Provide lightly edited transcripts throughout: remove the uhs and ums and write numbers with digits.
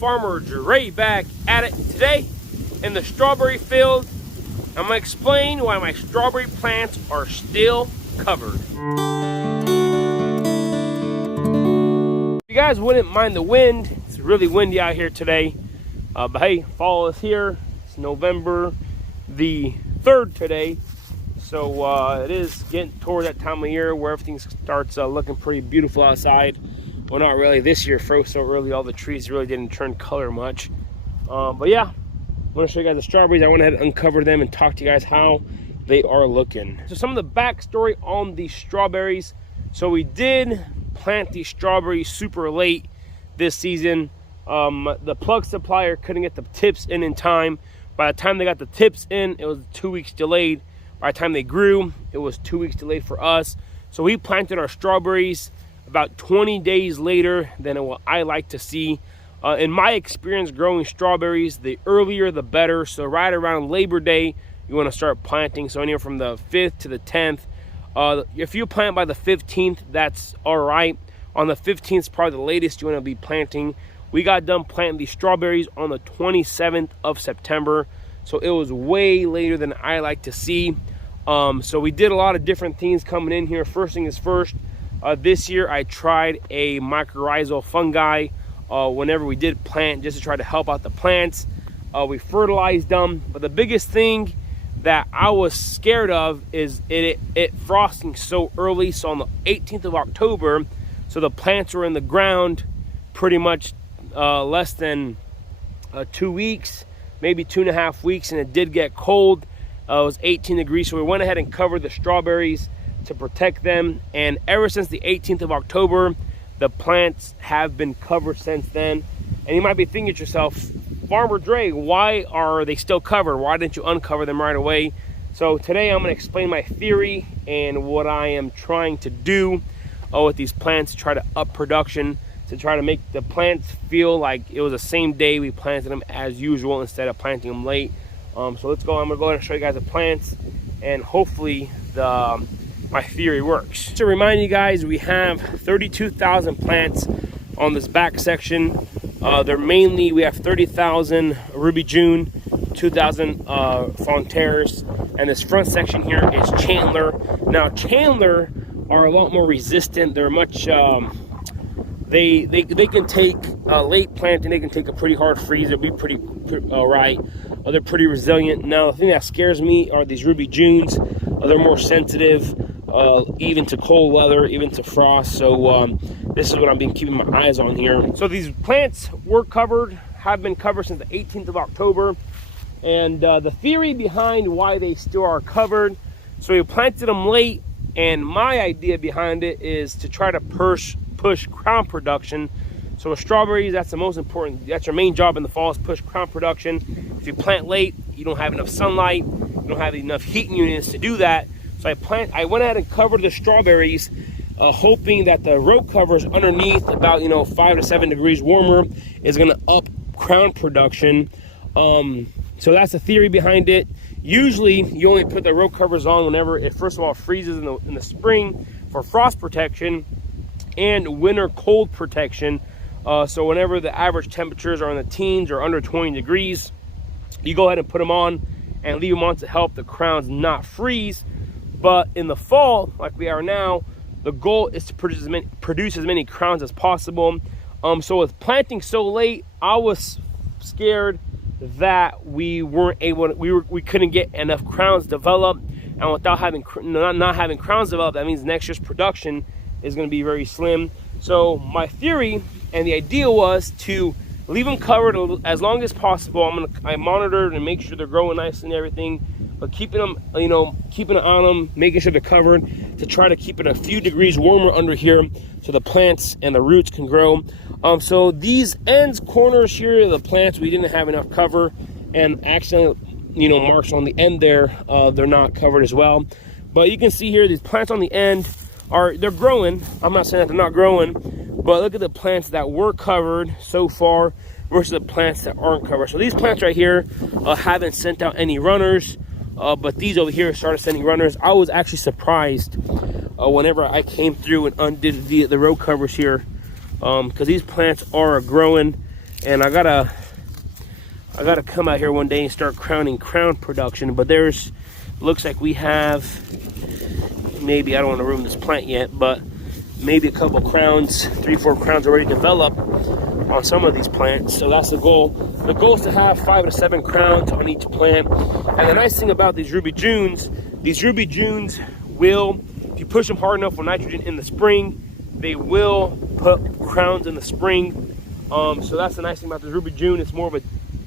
Farmer Dre back at it today in the strawberry field. I'm gonna explain why my strawberry plants are still covered. If you guys wouldn't mind the wind, it's really windy out here today. But hey, fall is here. It's November the 3rd today. So it is getting toward that time of year where everything starts looking pretty beautiful outside. Well, not really. This year froze so early, all the trees really didn't turn color much. But yeah, I want to show you guys the strawberries. I went ahead and uncovered them and talk to you guys how they are looking. So some of the backstory on these strawberries. So we did plant these strawberries super late this season. The plug supplier couldn't get the tips in time. By the time they got the tips in, it was 2 weeks delayed. By the time they grew, it was 2 weeks delayed for us. So we planted our strawberries about 20 days later than what I like to see. In my experience growing strawberries, the earlier the better. So right around Labor Day, you want to start planting. So anywhere from the 5th to the 10th. If you plant by the 15th, that's all right. On the 15th is probably the latest you want to be planting. We got done planting these strawberries on the 27th of September. So it was way later than I like to see. So we did a lot of different things coming in here. First thing is first, this year I tried a mycorrhizal fungi whenever we did plant, just to try to help out the plants. We fertilized them, but the biggest thing that I was scared of is it frosting so early. So on the 18th of October, so the plants were in the ground pretty much less than 2 weeks, maybe 2.5 weeks, and it did get cold. It was 18 degrees, so we went ahead and covered the strawberries to protect them. And ever since the 18th of October, the plants have been covered since then. And you might be thinking to yourself, Farmer Dre, why are they still covered? Why didn't you uncover them right away? So today I'm going to explain my theory and what I am trying to do with these plants to try to up production, to try to make the plants feel like it was the same day we planted them as usual instead of planting them late. So let's go. I'm going to go ahead and show you guys the plants, and hopefully my theory works. To remind you guys, we have 32,000 plants on this back section. We have 30,000 Ruby June, 2,000 Fonterres, and this front section here is Chandler. Now Chandler are a lot more resistant. They're much they can take late planting. They can take a pretty hard freeze. They'll be pretty all right. They're pretty resilient. Now the thing that scares me are these Ruby Junes. They're more sensitive, even to cold weather, even to frost. So this is what I've been keeping my eyes on here. So these plants were covered, have been covered since the 18th of October. And the theory behind why they still are covered, so we planted them late, and my idea behind it is to try to push crown production. So with strawberries, that's the most important. That's your main job in the fall, is push crown production. If you plant late, you don't have enough sunlight, you don't have enough heating units to do that. So I went ahead and covered the strawberries, hoping that the row covers underneath, about 5 to 7 degrees warmer, is going to up crown production. So that's the theory behind it. Usually, you only put the row covers on whenever it first of all freezes in the spring for frost protection and winter cold protection. So whenever the average temperatures are in the teens or under 20 degrees, you go ahead and put them on and leave them on to help the crowns not freeze. But in the fall, like we are now, the goal is to produce as many crowns as possible. So with planting so late, I was scared that we couldn't get enough crowns developed, and without not having crowns developed, that means next year's production is going to be very slim. So my theory and the idea was to leave them covered as long as possible. I monitored and make sure they're growing nice and everything, but keeping them, keeping an eye on them, making sure they're covered, to try to keep it a few degrees warmer under here so the plants and the roots can grow. So these corners here of the plants, we didn't have enough cover, and accidentally, marks on the end there, they're not covered as well. But you can see here, these plants on the end they're growing. I'm not saying that they're not growing, but look at the plants that were covered so far versus the plants that aren't covered. So these plants right here haven't sent out any runners, but these over here started sending runners. I was actually surprised whenever I came through and undid the row covers here, because these plants are growing and I gotta come out here one day and start crown production. But looks like we have, maybe, I don't want to ruin this plant yet, but maybe a couple crowns, 3-4 crowns already developed on some of these plants. So that's the goal. The goal is to have 5 to 7 crowns on each plant. And the nice thing about these Ruby Junes will, if you push them hard enough with nitrogen in the spring, they will put crowns in the spring. So that's the nice thing about this Ruby June.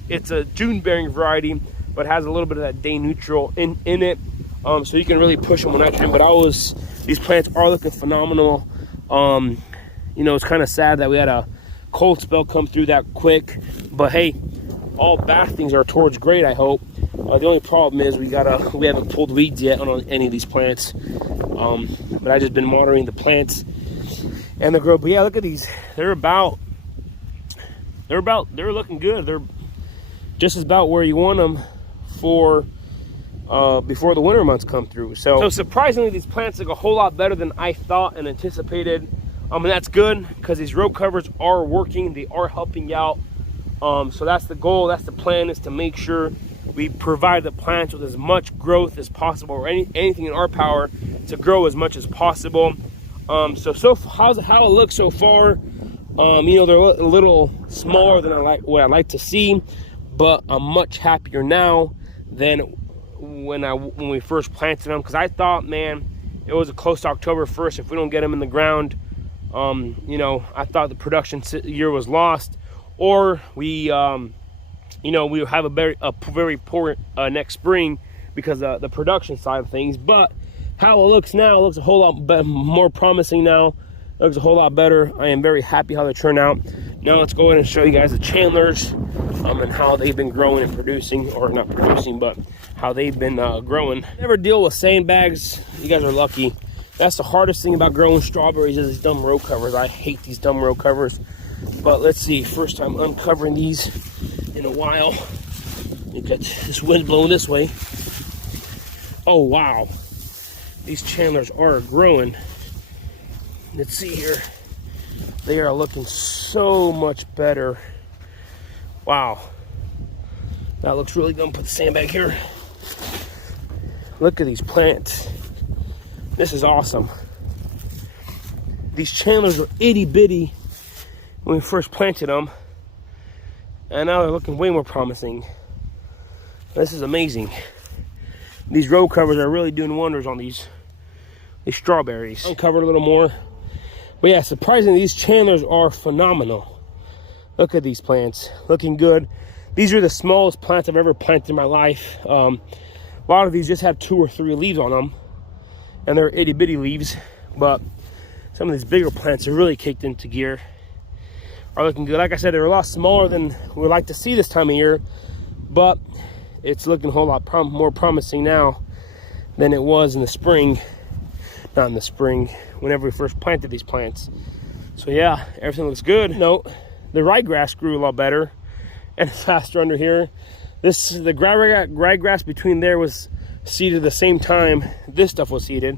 It's a June bearing variety, but has a little bit of that day neutral in it. So you can really push them with nitrogen. But these plants are looking phenomenal. You know, it's kind of sad that we had a cold spell come through that quick, but hey, all bad things are towards great, I hope. The only problem is we haven't pulled weeds yet on any of these plants. But I just been monitoring the plants and the growth. But yeah, look at these. They're looking good. They're just about where you want them for before the winter months come through. So surprisingly, these plants look a whole lot better than I thought and anticipated. And that's good because these row covers are working. They are helping you out. So that's the goal. That's the plan, is to make sure we provide the plants with as much growth as possible, or anything in our power to grow as much as possible. So how it looks so far. You know, they're a little smaller than what I like to see, but I'm much happier now than when we first planted them, because I thought, man, it was a close to October 1st. If we don't get them in the ground, you know, I thought the production year was lost, or we, you know, we have a very poor next spring because of the production side of things. But how it looks now, it looks a whole lot more promising now. It looks a whole lot better. I am very happy how they turn out. Now let's go ahead and show you guys the Chandlers and how they've been growing and producing, or not producing, but how they've been growing. Never deal with sandbags. You guys are lucky. That's the hardest thing about growing strawberries, is these dumb row covers. I hate these dumb row covers. But let's see, first time uncovering these in a while. Look at this wind blowing this way. Oh wow, these Chandlers are growing. Let's see here. They are looking so much better. Wow. That looks really good. Put the sandbag here. Look at these plants. This is awesome. These Chandlers were itty bitty when we first planted them, and now they're looking way more promising. This is amazing. These row covers are really doing wonders on these strawberries. Uncover a little more. But yeah, surprisingly, these Chandlers are phenomenal. Look at these plants, looking good. These are the smallest plants I've ever planted in my life. A lot of these just have 2 or 3 leaves on them, and they're itty bitty leaves. But some of these bigger plants are really kicked into gear, are looking good. Like I said, they're a lot smaller than we like to see this time of year, but it's looking a whole lot more promising now than it was in the spring. Not in the spring, whenever we first planted these plants. So yeah, everything looks good. No, the ryegrass grew a lot better and faster under here. The ryegrass between there was seeded the same time this stuff was seeded.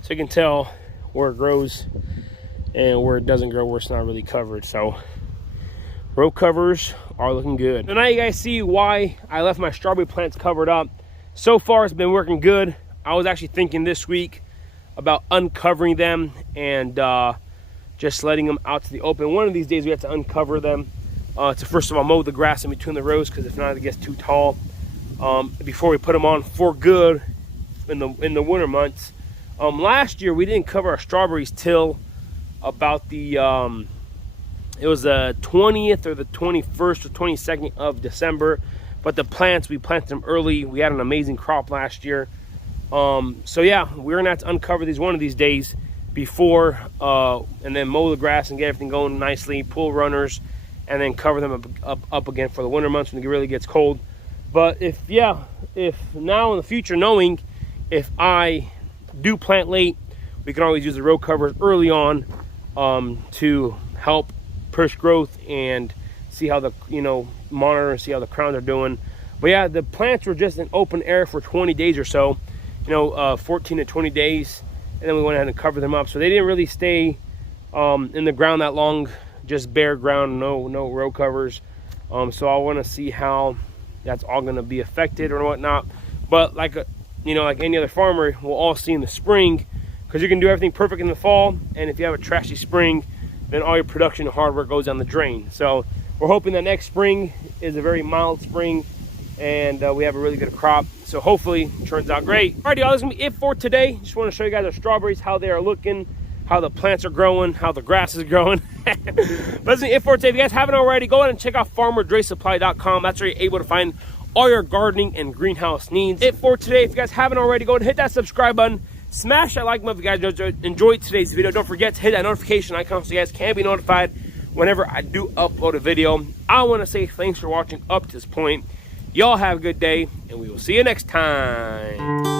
So you can tell where it grows and where it doesn't grow, where it's not really covered. So row covers are looking good. So now you guys see why I left my strawberry plants covered up. So far it's been working good. I was actually thinking this week about uncovering them and just letting them out to the open. One of these days we have to uncover them to first of all mow the grass in between the rows, because if not it gets too tall, before we put them on for good in the winter months. Last year we didn't cover our strawberries till about the it was the 20th or the 21st or 22nd of December. But the plants, we planted them early. We had an amazing crop last year. So yeah, we're gonna have to uncover these one of these days before and then mow the grass and get everything going nicely, pull runners, and then cover them up again for the winter months when it really gets cold. But if now in the future, knowing if I do plant late, we can always use the row covers early on to help push growth and see how the monitor and see how the crowns are doing. But yeah, the plants were just in open air for 20 days or so, 14 to 20 days, and then we went ahead and covered them up. So they didn't really stay in the ground that long, just bare ground, no row covers. So I want to see how that's all going to be affected or whatnot. But like like any other farmer, we'll all see in the spring, because you can do everything perfect in the fall, and if you have a trashy spring, then all your production and hard work goes down the drain. So we're hoping that next spring is a very mild spring, and we have a really good crop. So hopefully it turns out great. Alrighty, y'all, that's gonna be it for today. Just want to show you guys our strawberries, how they are looking, how the plants are growing, how the grass is growing. But that's it for today. If you guys haven't already, go ahead and check out farmerdresupply.com. That's where you're able to find all your gardening and greenhouse needs. It for today. If you guys haven't already, go ahead and hit that subscribe button. Smash that like button if you guys enjoyed today's video. Don't forget to hit that notification icon so you guys can be notified whenever I do upload a video. I want to say thanks for watching up to this point. Y'all have a good day, and we will see you next time.